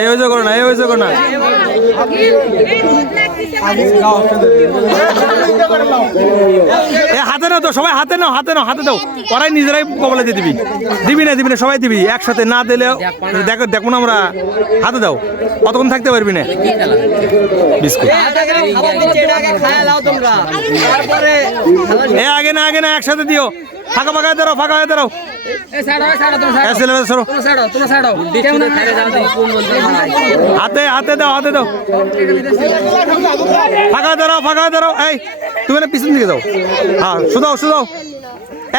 এই করো না করো না। হাতে নাও তো, সবাই হাতে নাও হাতে নাও, হাতে দাও। ওরাই নিজেরাই কবলে দিয়ে দিবি। দিবি না দিবি না, সবাই দিবি। একসাথে না দিলে, দেখো দেখো না আমরা, হাতে দাও। কতক্ষণ থাকতে পারবি না। বিস্কুট। এ, আগে না আগে না, একসাথে দিও। ফাঁকা ফাঁকা দাঁড়াও ফাঁকা হয়ে দাঁড়াও হাতে হাতে দাও হাতে দাও। ফাঁকা দাঁড়াও ফাঁকা দাঁড়াও এই তুমি না পিছন দিকে দাও হ্যাঁ শুধাও শুধাও।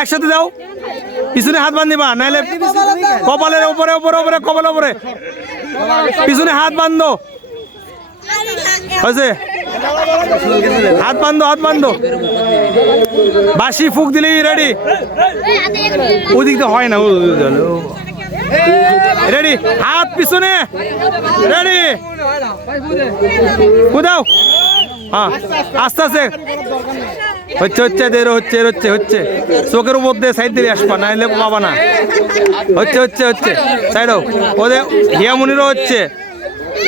একসাথে দাও পিছনে হাত বান্ধিবা নাহলে কপালের উপরে উপরে উপরে কপালের উপরে পিছনে হাত বান্ধো। হয়েছে? হাত বান্ধো হাত বান্ধো। বাসি ফুক দিলেই রেডি ওদিক তো হয় না রেডি হাত পিছনে। রেডি কোথাও হ্যাঁ আস্তে আস্তে। হচ্ছে হচ্ছে দের হচ্ছে এর হচ্ছে হচ্ছে। চোখের উপর দিয়ে সাইড দিয়ে আসবা না হলে পাবা না। হচ্ছে হচ্ছে হচ্ছে। সাইড ওদের হিয়ামনিরও হচ্ছে।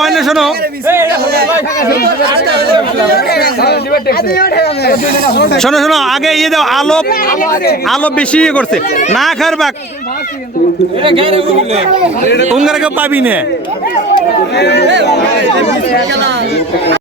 হয় না শোনো? শোনো শোনো, আগে ইয়ে দাও, আলো আলো বেশি ইয়ে করছে। না খার বাক উঙ্গারকে পাবি না।